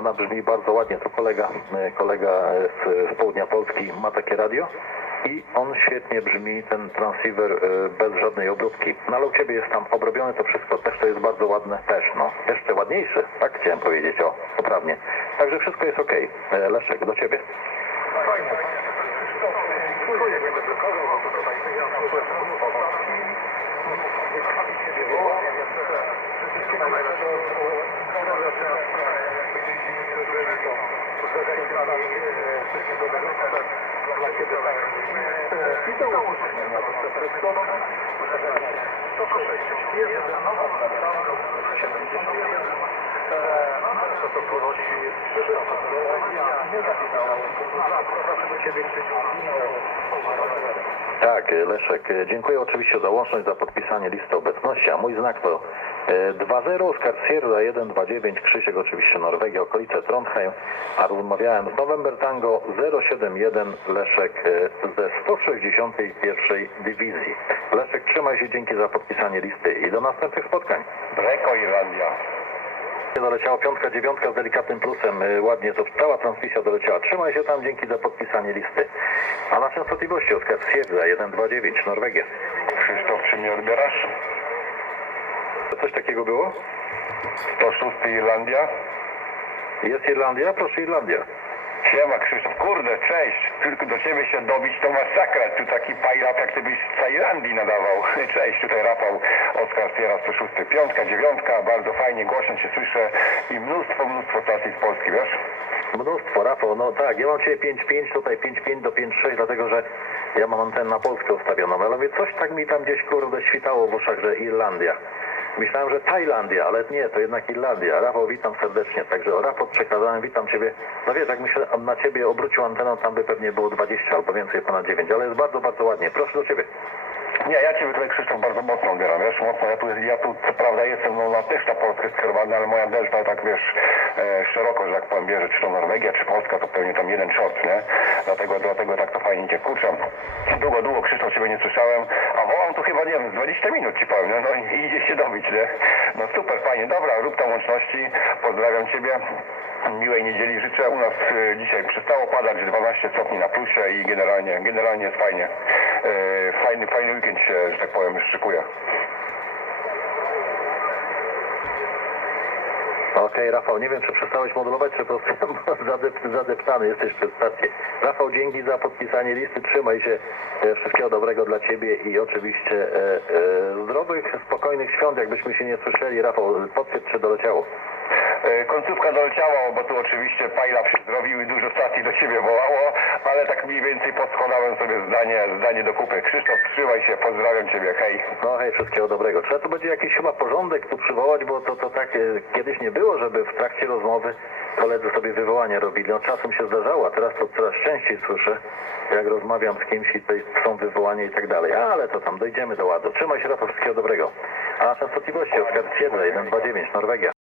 Ona brzmi bardzo ładnie. To kolega, e, kolega e, z, z południa Polski ma takie radio i on świetnie brzmi, ten transceiver e, bez żadnej obróbki. No ale u Ciebie jest tam obrobione to wszystko, też to jest bardzo ładne, też no. Jeszcze ładniejsze, tak chciałem powiedzieć, o, poprawnie. Także wszystko jest ok. Leszek, do Ciebie. Fajnie. Dziękuję, nie będę kochał, bo tutaj ja słyszę poprawki. Wszystkiego najlepszego. Zdrowia, szczęścia. Będziemy się żyli, to wszystkiego najlepszego. Wszystkiego najlepszego dla Ciebie, dla rodziny. I do usłyszenia na to. Proszę, jest za nową naprawdę 71. Co to ponosi Krzysztof, ja nie zapisałem, proszę do Ciebie Tak, e, Leszek, e, dziękuję oczywiście za łączność, za podpisanie listy obecności, a mój znak to e, 2-0, Oskar Sierra 1-2-9, Krzysiek oczywiście Norwegia, okolice Trondheim, a rozmawiałem z November Tango 071 Leszek e, ze 161 Dywizji. Leszek, trzymaj się, dzięki za podpisanie listy i do następnych spotkań. Breko Irlandia. Doleciała piątka, dziewiątka z delikatnym plusem, e, ładnie to cała transmisja doleciała. Trzymaj się tam, dzięki za podpisanie listy. A na częstotliwości Oskar Sierra 1-2-9, Norwegia. Krzysztof, czy mnie odbierasz? Coś takiego było? 106 Irlandia. Jest Irlandia? Proszę Irlandia. Siema Krzysztof, kurde, cześć. Tylko do ciebie się dobić to masakra. Tu taki pajrap, jak ty byś z Tajlandii nadawał. Cześć, tutaj Rafał, Oskar Sierra 106. Piątka, dziewiątka, bardzo fajnie, głośno cię słyszę i mnóstwo, mnóstwo stacji z Polski, wiesz? Mnóstwo, Rafał, no tak, ja mam Cię 5-5, tutaj 5-5 do 5-6, dlatego że ja mam antenę na Polskę ustawioną, ale mówię, coś tak mi tam gdzieś kurde świtało w uszach, że Irlandia. Myślałem, że Tajlandia, ale nie, to jednak Irlandia. Rafał, witam serdecznie, także raport przekazałem, witam Ciebie. No wiesz, jak myślę, na Ciebie obrócił anteną, tam by pewnie było 20 albo więcej, ponad 9, ale jest bardzo, bardzo ładnie. Proszę do Ciebie. Nie, ja Ciebie tutaj Krzysztof bardzo mocno odbieram, wiesz, mocno, ja tu, ja tu co prawda jestem no, na też na Polskę skierowany, ale moja delta tak wiesz, e, szeroko, że tak powiem, bierze, czy to Norwegia, czy Polska, to pewnie tam jeden short, nie? Dlatego, dlatego tak to fajnie Cię kurczam. Długo, długo Krzysztof Ciebie nie słyszałem, a wołam tu chyba, nie wiem, z 20 minut Ci powiem, no i, i idzie się dobić, nie? No super, fajnie, dobra, rób tam łączności, pozdrawiam Ciebie. Miłej niedzieli życzę. U nas e, dzisiaj przestało padać 12 stopni na plusie i generalnie, generalnie jest fajnie. E, fajny, fajny weekend się, że tak powiem, szykuje. Okej, Rafał, nie wiem, czy przestałeś modulować, czy po prostu zadep, zadeptany jesteś przez stację. Rafał, dzięki za podpisanie listy, trzymaj się, e, wszystkiego dobrego dla Ciebie i oczywiście e, e, zdrowych, spokojnych świąt, jakbyśmy się nie słyszeli. Rafał, potwierdź, czy doleciało. E, Końcówka doleciała, bo tu oczywiście pajlap się zrobił i dużo stacji do ciebie wołało, ale tak mniej więcej podskładałem sobie zdanie, zdanie do kupy. Krzysztof, trzymaj się, pozdrawiam ciebie, hej. No hej, wszystkiego dobrego. Trzeba tu będzie jakiś chyba porządek tu przywołać, bo to, to tak kiedyś nie było, żeby w trakcie rozmowy koledzy sobie wywołania robili. No czasem się zdarzało, a teraz to coraz częściej słyszę, jak rozmawiam z kimś i tutaj są wywołania i tak dalej. Ale to tam, dojdziemy do ładu. Trzymaj się, Rafał, wszystkiego dobrego. A częstotliwości Oskar Siedle, 129, Norwegia.